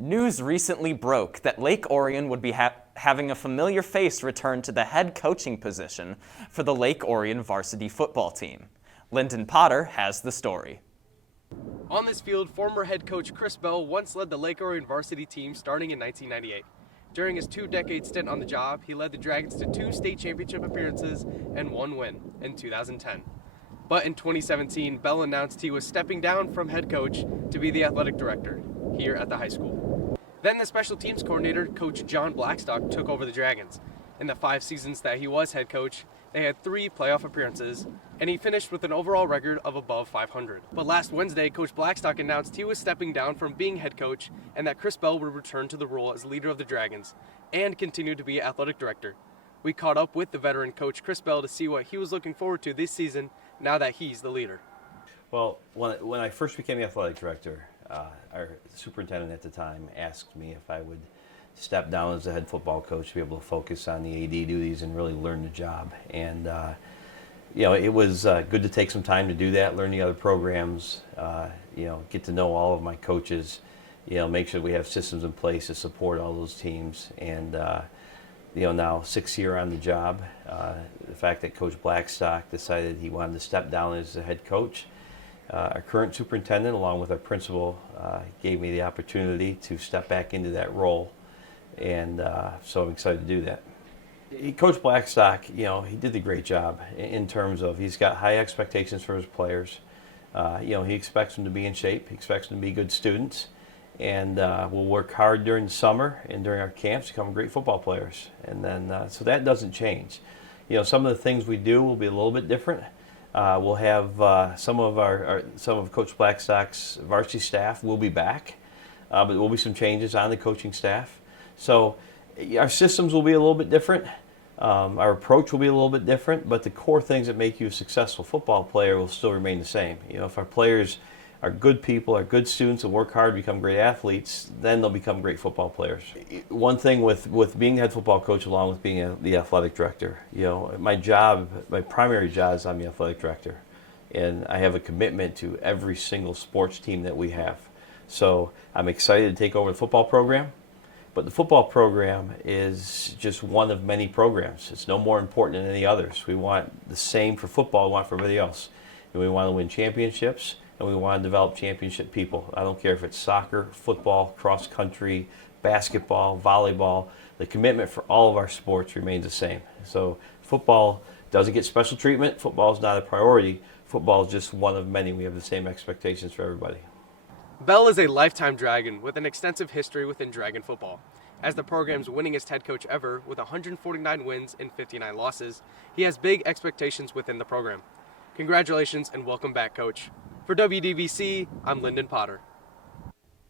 News recently broke that Lake Orion would be having a familiar face return to the head coaching position for the Lake Orion varsity football team. Lyndon Potter has the story. On this field, former head coach Chris Bell once led the Lake Orion varsity team starting in 1998. During his 2-decade stint on the job, he led the Dragons to 2 state championship appearances and 1 win in 2010. But in 2017, Bell announced he was stepping down from head coach to be the athletic director here at the high school. Then the special teams coordinator, Coach John Blackstock, took over the Dragons. In the 5 seasons that he was head coach, they had 3 playoff appearances, and he finished with an overall record of above 500. But last Wednesday, Coach Blackstock announced he was stepping down from being head coach and that Chris Bell would return to the role as leader of the Dragons and continue to be athletic director. We caught up with the veteran coach Chris Bell to see what he was looking forward to this season now that he's the leader. Well, when I first became the athletic director, our superintendent at the time asked me if I would step down as the head football coach to be able to focus on the AD duties and really learn the job. And it was good to take some time to do that, learn the other programs, get to know all of my coaches, make sure we have systems in place to support all those teams. And now 6 years on the job, the fact that Coach Blackstock decided he wanted to step down as the head coach. Our current superintendent, along with our principal, gave me the opportunity to step back into that role. And so I'm excited to do that. Coach Blackstock, he did a great job in terms of he's got high expectations for his players. He expects them to be in shape. He expects them to be good students. And we'll work hard during the summer and during our camps to become great football players. And then, so that doesn't change. Some of the things we do will be a little bit different. We'll have some of Coach Blackstock's varsity staff will be back, but there will be some changes on the coaching staff. So our systems will be a little bit different. Our approach will be a little bit different, but the core things that make you a successful football player will still remain the same. If our players are good people, are good students, and work hard, become great athletes, then they'll become great football players. One thing with being head football coach along with being the athletic director, my primary job is I'm the athletic director. And I have a commitment to every single sports team that we have. So I'm excited to take over the football program. But the football program is just one of many programs. It's no more important than any others. We want the same for football we want for everybody else. And we want to win championships, and we want to develop championship people. I don't care if it's soccer, football, cross country, basketball, volleyball. The commitment for all of our sports remains the same. So football doesn't get special treatment. Football is not a priority. Football is just one of many. We have the same expectations for everybody. Bell is a lifetime Dragon with an extensive history within Dragon football. As the program's winningest head coach ever with 149 wins and 59 losses, he has big expectations within the program. Congratulations and welcome back, Coach. For WDVC, I'm Lyndon Potter.